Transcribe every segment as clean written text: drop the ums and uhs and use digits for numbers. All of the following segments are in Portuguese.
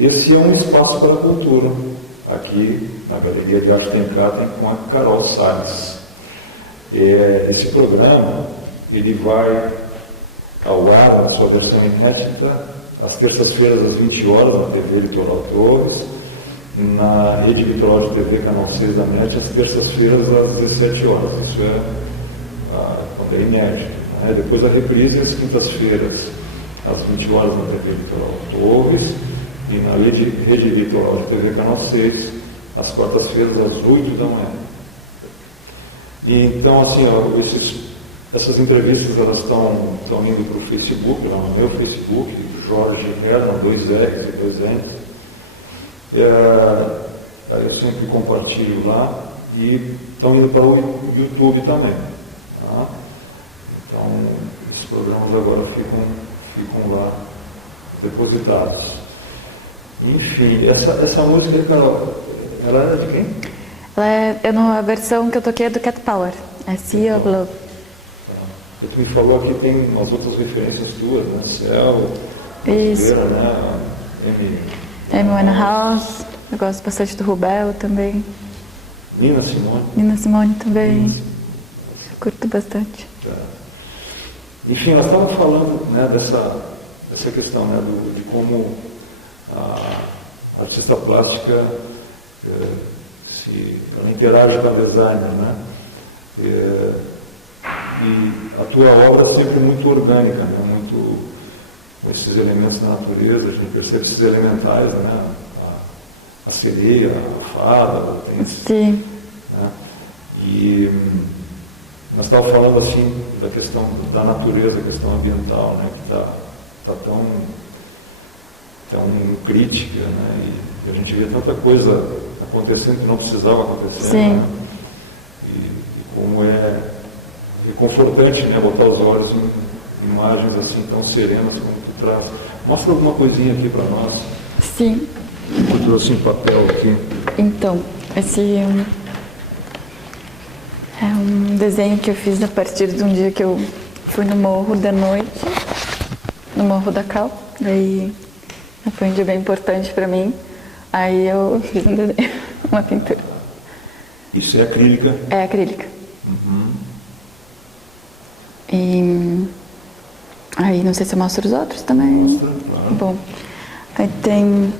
Esse é um espaço para a cultura, aqui na Galeria de Arte Tencaten com a Carol Salles. Esse programa, ele vai ao ar na sua versão inédita, às terças-feiras às 20 horas, na TV Litoral Torres, na Rede Litoral de TV, canal 6 da NET, às terças-feiras às 17 horas. Isso quando é inédito. Né? Depois a reprise às quintas-feiras, às 20 horas, na TV Litoral Torres, e na Rede Litoral de TV, canal 6, às quartas-feiras, às 8 da manhã. E, então, assim, essas entrevistas elas estão indo para o Facebook, lá no meu Facebook, Jorge Herman, 2 R's e 2 N's. Aí eu sempre compartilho lá e estão indo para o YouTube também. Tá? Então, esses programas agora ficam lá depositados. Enfim, essa música, Carol, ela é de quem? A versão que eu toquei é do Cat Power, é Sea of Love. Tu me falou aqui tem umas outras referências tuas, né? Céu, Isso. Né? Amy Winehouse, eu gosto bastante do Rubel também. Nina Simone. Nina Simone também. Eu curto bastante. Tá. Enfim, nós estávamos falando, né, dessa questão, né, de como a artista plástica ela interage com a designer, né? E a tua obra é sempre muito orgânica, né? Muito com esses elementos da natureza, a gente percebe esses elementais, né? A sereia, a fada, tem esses, sim. Né? E nós estávamos falando assim da questão da natureza, a questão ambiental, né? Que está tão crítica, né? E a gente vê tanta coisa acontecendo que não precisava acontecer. Sim. Né? E como é confortante, né, botar os olhos em imagens assim tão serenas como tu traz. Mostra alguma coisinha aqui para nós. Sim. Eu trouxe em papel aqui. Então, esse é um desenho que eu fiz a partir de um dia que eu fui no morro da noite, no Morro da Cal. Daí foi um dia bem importante para mim. Aí eu fiz um desenho, uma pintura. Isso é acrílica? É acrílica. Uhum. E aí não sei se eu mostro os outros também. Mostra, claro. Bom, aí tem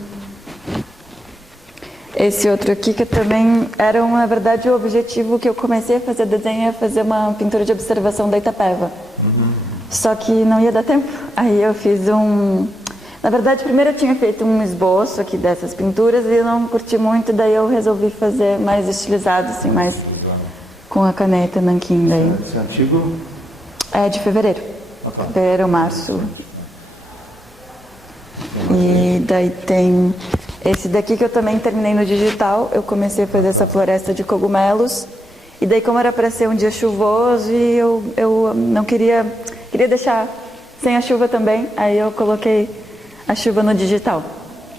esse outro aqui que também era, na verdade, o objetivo que eu comecei a fazer desenho é fazer uma pintura de observação da Itapeva. Uhum. Só que não ia dar tempo. Aí eu fiz na verdade, primeiro eu tinha feito um esboço aqui dessas pinturas e eu não curti muito, daí eu resolvi fazer mais estilizado, assim, mais com a caneta nanquim daí. Esse é antigo? É de fevereiro. Tá. Fevereiro, março. E daí tem esse daqui que eu também terminei no digital. Eu comecei a fazer essa floresta de cogumelos. E daí, como era para ser um dia chuvoso, e eu não queria deixar sem a chuva também, aí eu coloquei a chuva no digital.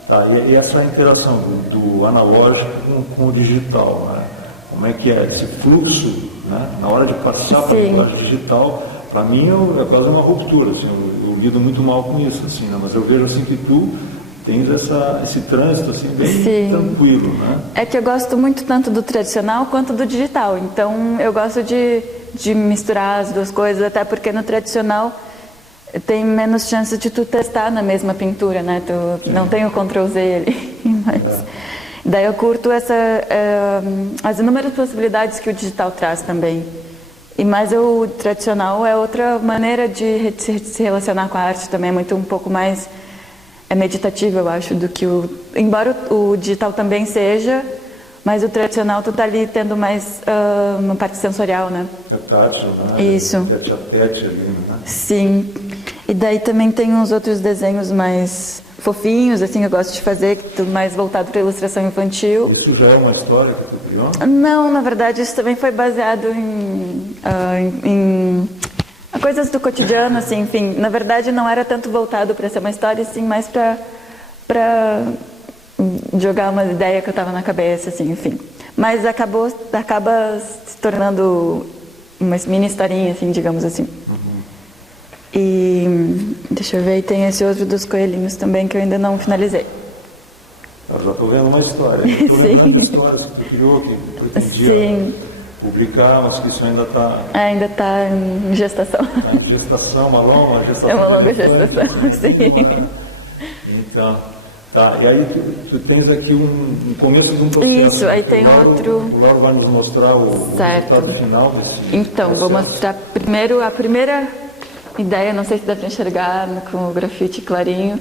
Tá, e essa interação do analógico com o digital, né? Como é que é esse fluxo, né? Na hora de passar para a linguagem digital, para mim é quase uma ruptura, assim, eu lido muito mal com isso, assim, né? Mas eu vejo assim que tu tens esse trânsito assim, bem tranquilo, né? É que eu gosto muito tanto do tradicional quanto do digital, então eu gosto de misturar as duas coisas, até porque no tradicional tem menos chance de tu testar na mesma pintura, né? Tu não tem o Ctrl-Z ali, mas daí eu curto as inúmeras possibilidades que o digital traz também. Mas o tradicional é outra maneira de se relacionar com a arte também, é um pouco mais meditativo, eu acho, do que embora o digital também seja, mas o tradicional tu tá ali tendo mais uma parte sensorial, né? É tátil, né? Isso. Tete a tete ali, né? Sim. E daí também tem uns outros desenhos mais fofinhos, assim, eu gosto de fazer, tudo mais voltado para ilustração infantil. Isso já é uma história que tu criou? Não, na verdade, isso também foi baseado em coisas do cotidiano, assim, enfim. Na verdade, não era tanto voltado para ser uma história, assim, mais para jogar uma ideia que eu estava na cabeça, assim, enfim. Mas acaba se tornando uma mini historinha, assim, digamos assim. E deixa eu ver, e tem esse outro dos coelhinhos também que eu ainda não finalizei. Eu já estou vendo uma história. Estou lembrando de histórias que tu criou, que pretendia publicar, mas que isso ainda está... Ainda está em gestação. Está em gestação, uma longa gestação. É uma longa gestação, sim. Então, tá. E aí tu tens aqui um começo de um processo. Isso, aí tem outro... O Lauro vai nos mostrar o resultado final desse Então, processo. vou mostrar primeiro a primeira ideia, não sei se dá para enxergar com o grafite clarinho.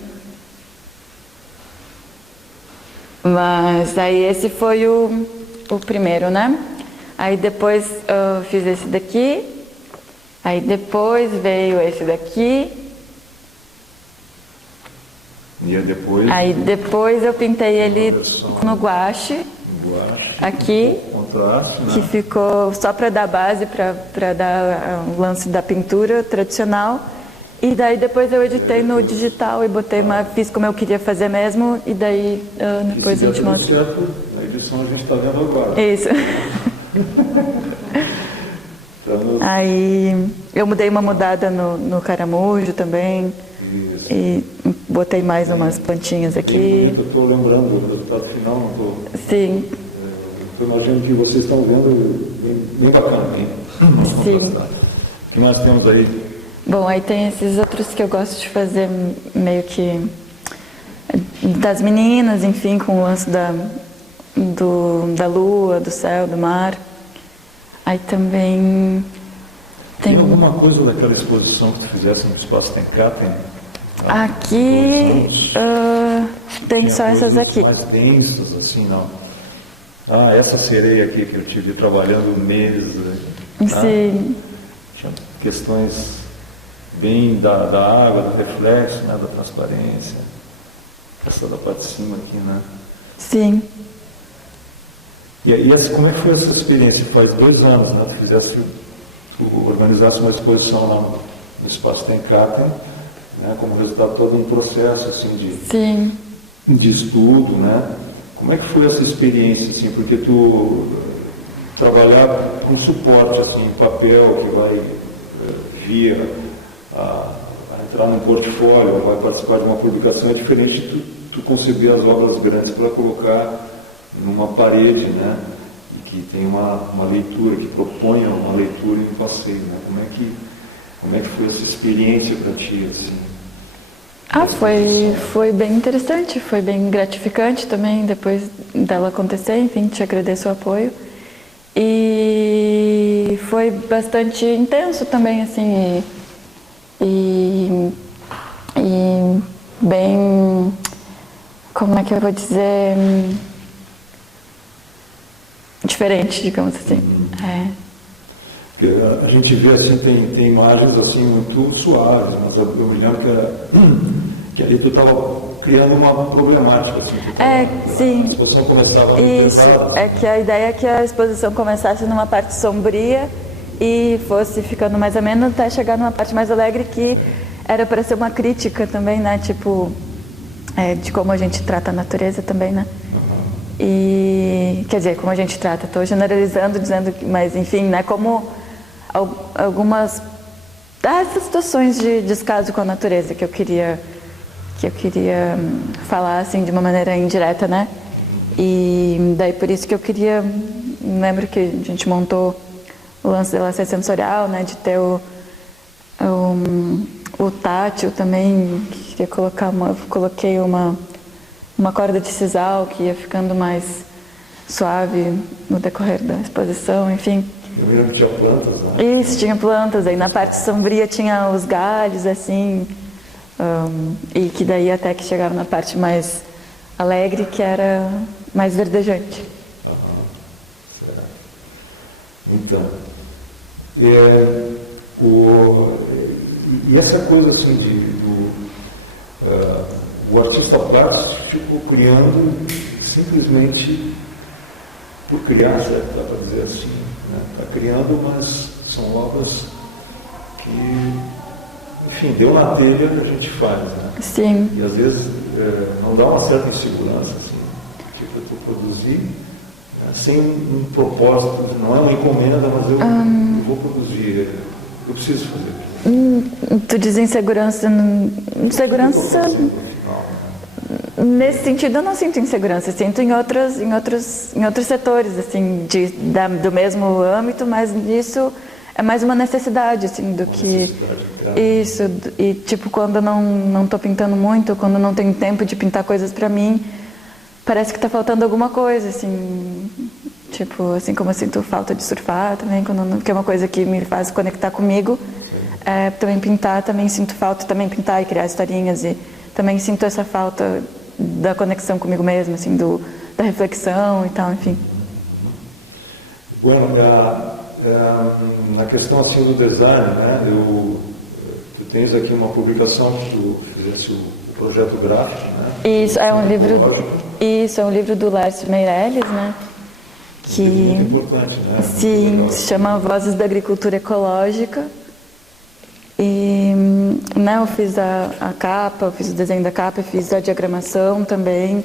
Mas aí esse foi o primeiro, né? Aí depois eu fiz esse daqui. Aí depois veio esse daqui. E depois... Aí depois eu pintei ele no guache. Aqui. Contraste, né? Que ficou só para dar base, para dar o lance da pintura tradicional. E daí depois eu editei no digital e fiz como eu queria fazer mesmo. E daí depois a gente mostra. Na edição a gente está vendo agora. Isso. Aí eu mudei uma mudada no caramujo também. Isso. E botei mais umas plantinhas aqui. Eu estou lembrando do resultado final, não estou. Sim. Estou imaginando que vocês estão vendo bem bacana, hein? Sim. O que mais temos aí? Bom, aí tem esses outros que eu gosto de fazer meio que das meninas, enfim, com o lance da lua, do céu, do mar. Aí também tem alguma coisa daquela exposição que tu fizesse no Espaço Tenkaten? Aqui tem só essas aqui. Mais densas, assim, não? Ah, essa sereia aqui que eu te vi trabalhando meses. Sim. Tinha questões bem da água, do reflexo, né, da transparência. Essa da parte de cima aqui, né? Sim. E como é que foi essa experiência? Faz 2 anos, né? Tu organizasse uma exposição lá no Espaço Tenkaten, né? Como resultado de todo um processo, assim, de estudo, né? Como é que foi essa experiência, assim? Porque tu trabalhar com suporte, assim, papel que vai via a entrar num portfólio, vai participar de uma publicação, é diferente de tu conceber as obras grandes para colocar numa parede, né? E que tem uma leitura, que proponha uma leitura e um passeio, né? Como é que foi essa experiência para ti, assim? Foi bem interessante, foi bem gratificante também, depois dela acontecer, enfim, te agradeço o apoio. E foi bastante intenso também, assim, e bem, como é que eu vou dizer, diferente, digamos assim. A gente vê, assim, tem imagens, assim, muito suaves, mas eu me lembro que ali tu estava criando uma problemática, assim. Sim. A exposição começava... Isso, é que a ideia é que a exposição começasse numa parte sombria e fosse ficando mais ou menos até chegar numa parte mais alegre, que era para ser uma crítica também, né, tipo, de como a gente trata a natureza também, né. E, quer dizer, como a gente trata, estou generalizando, dizendo, mas enfim, né, como algumas dessas situações de descaso com a natureza que eu queria falar, assim, de uma maneira indireta, né. E daí por isso que eu queria, lembro que a gente montou o lance da ser sensorial, né, de ter o tátil também, queria coloquei uma corda de sisal que ia ficando mais suave no decorrer da exposição, enfim. Eu me lembro que tinha plantas, né? Isso, tinha plantas, aí na parte sombria tinha os galhos, assim, e que daí até que chegava na parte mais alegre, que era mais verdejante. Certo. Então, e essa coisa, assim, o artista plástico criando simplesmente por criar, certo? Dá para dizer assim, né? Está criando, mas são obras que, enfim, deu na telha que a gente faz, né? Sim. E às vezes não dá uma certa insegurança, assim, tipo, eu produzir, né, sem um propósito, não é uma encomenda, mas eu vou produzir, eu preciso fazer. Tu diz insegurança? Segurança? Nesse sentido, eu não sinto insegurança, eu sinto em outros setores, assim, do mesmo âmbito, mas nisso é mais uma necessidade, assim, do que... Isso, e tipo, quando eu não tô pintando muito, quando eu não tenho tempo de pintar coisas pra mim, parece que tá faltando alguma coisa, assim, tipo, assim como eu sinto falta de surfar também, que é uma coisa que me faz conectar comigo, também pintar, também sinto falta, também pintar e criar historinhas, e também sinto essa falta da conexão comigo mesma, assim, da reflexão e tal, enfim. Bueno, na questão assim do design, né, tu tens aqui uma publicação que tu fizesse o projeto gráfico, né? Isso é um livro do Lércio Meirelles, né? Que é muito importante, né? Sim, se chama Vozes da Agricultura Ecológica. E, né, eu fiz a capa, eu fiz o desenho da capa, eu fiz a diagramação também,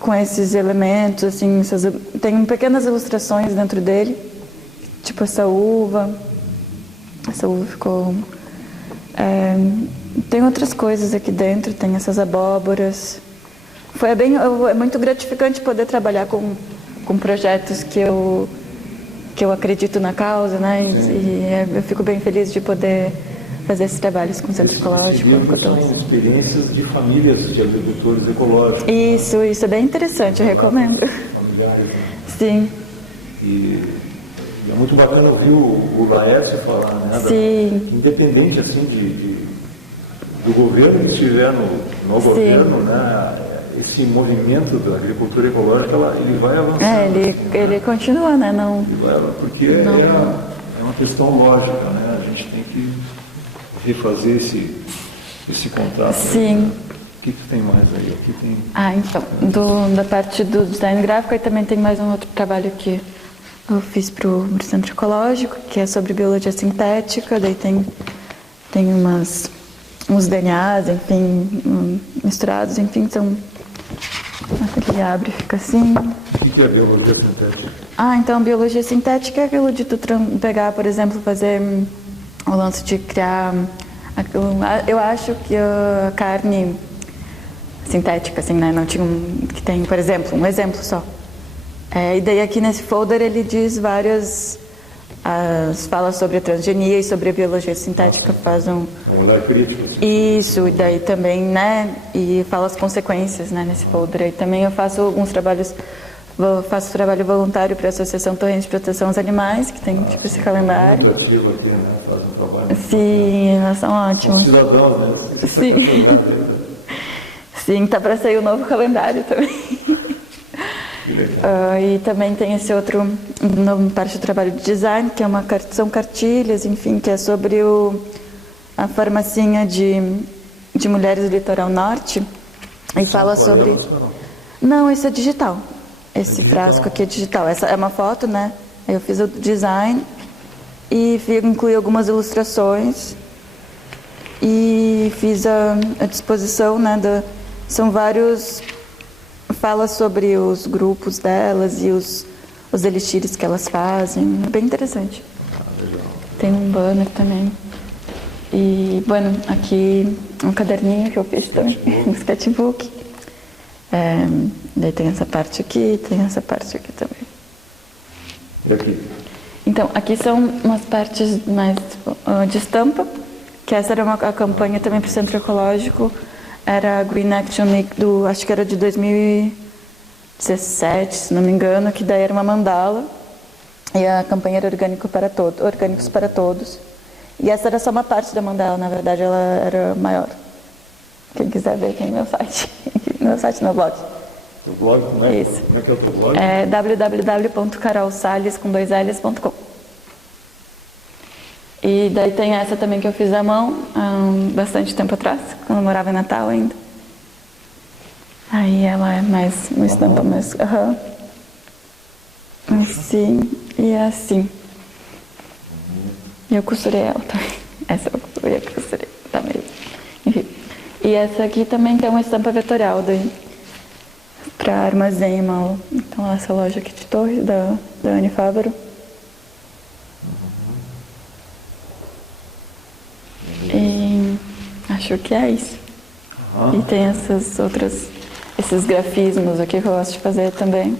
com esses elementos, assim, tem pequenas ilustrações dentro dele, tipo essa uva ficou... tem outras coisas aqui dentro, tem essas abóboras. É muito gratificante poder trabalhar com projetos que eu acredito na causa, né? E eu fico bem feliz de poder fazer esses trabalhos com o Centro Ecológico. São experiências de famílias de agricultores ecológicos. Isso é bem interessante, eu recomendo. Familiares, né? Sim. E é muito bacana ouvir o Laércio falar, né? Sim. Independente assim do governo que estiver no governo, né? Esse movimento da agricultura ecológica, ele vai avançar. Ele continua, né? Não. Porque é uma questão lógica, né? A gente tem que refazer esse contato. Sim. Né? O que tem mais aí? Aqui tem... Então, da parte do design gráfico, aí também tem mais um outro trabalho que eu fiz para o Centro Ecológico, que é sobre biologia sintética, daí tem uns DNAs, enfim, misturados, enfim, são... Ele abre e fica assim. O que é biologia sintética? Então, biologia sintética é aquilo de tu pegar, por exemplo, fazer o lance de criar... Eu acho que a carne sintética, assim, né, não tinha que tem, por exemplo, um exemplo só. E daí aqui nesse folder ele diz fala sobre a transgenia e sobre a biologia sintética, faz um olhar crítico. Isso, e daí também, né, e fala as consequências, né, nesse folder. E também eu faço alguns trabalhos, faço trabalho voluntário para a Associação Torrente de Proteção aos Animais, que tem tipo esse calendário. Muito ativo aqui, né, faz um trabalho. Sim, elas são ótimas. Cidadão, né? Sim. Sim, tá para sair o novo calendário também. E também tem esse outro, parte do trabalho de design, que são cartilhas, enfim, que é sobre a farmacinha de mulheres do litoral norte. E fala sobre... Não, esse é digital. Esse frasco aqui é digital. Essa é uma foto, né? Aí eu fiz o design e incluí algumas ilustrações e fiz a disposição, né? São vários... Fala sobre os grupos delas e os elixires que elas fazem. É bem interessante. Legal. Tem um banner também. E, bueno, aqui um caderninho que eu fiz também, um sketchbook. Daí tem essa parte aqui, tem essa parte aqui também. E aqui? Então, aqui são umas partes mais de estampa, que essa era a campanha também para o Centro Ecológico. Era a Green Action Week acho que era de 2017, se não me engano, que daí era uma mandala. E a campanha era Orgânicos para Todos. E essa era só uma parte da mandala, na verdade ela era maior. Quem quiser ver, tem no meu site. No meu site, no blog. O blog, como é? Isso. Como é que é o teu blog? É www.carolsalles.com. E daí tem essa também que eu fiz à mão, bastante tempo atrás, quando eu morava em Natal ainda. Aí ela é mais uma estampa mais... Assim e assim. E eu costurei ela também. Essa eu costurei, tá meio... Enfim. E essa aqui também tem uma estampa vetorial daí, para armazém mal. Então essa loja aqui de Torres, da Anne Fávaro. E acho que é isso. E tem essas outras esses grafismos aqui que eu gosto de fazer também.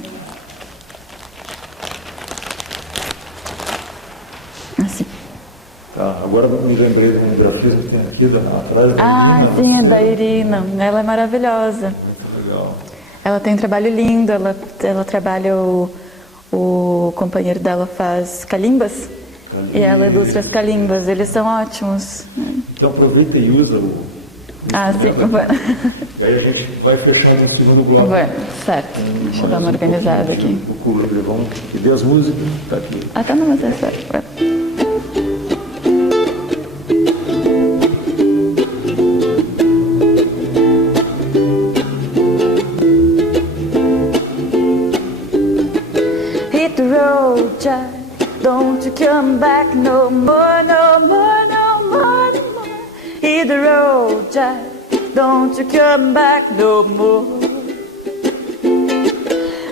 Assim. Tá, agora me lembrei de um grafismo que tem aqui atrás da Ah, Irina. sim, é da Irina. Ela é maravilhosa. Muito legal. Ela tem um trabalho lindo, ela trabalha, o companheiro dela faz calimbas, e ela ilustra as calimbas, eles são ótimos. Então aproveita e usa o... Ah, sim, bueno. E aí a gente vai fechando o segundo bloco. Bueno, certo. Deixa eu dar uma organizada aqui. O cover, vamos... E dê as músicas, tá aqui. Ah, tá, não, mas é certo. Bueno. Hit the road, Jack. Don't you come back no more, no more, no more, no more. Hit the road, Jack. Don't you come back no more.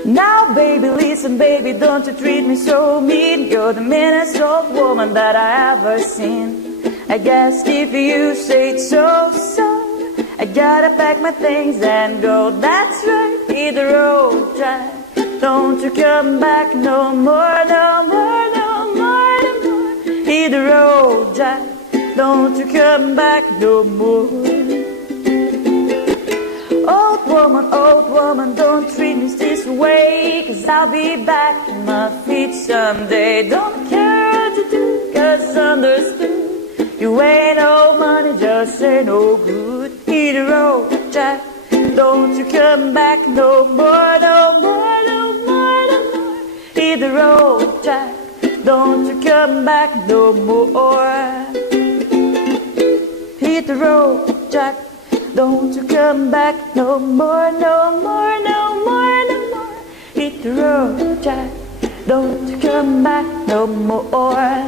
Now, baby, listen, baby, don't you treat me so mean. You're the meanest old woman that I ever seen. I guess if you say it so, I gotta pack my things and go. That's right, hit the road, Jack. Don't you come back no more, no more, no more, no more. Hit the road, Jack. Don't you come back no more. Old woman, don't treat me this way, 'cause I'll be back on my feet someday. Don't care what to do, 'cause understood, you ain't no money, just ain't no good. Hit the road, Jack. Don't you come back no more, no more, no more, no more. Hit the road, Jack. Don't you come back no more. Hit the road, Jack. Don't you come back no more, no more, no more, no more. Hit the road, Jack. Don't you come back no more.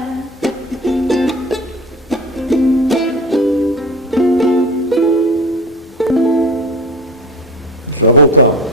Já voltamos.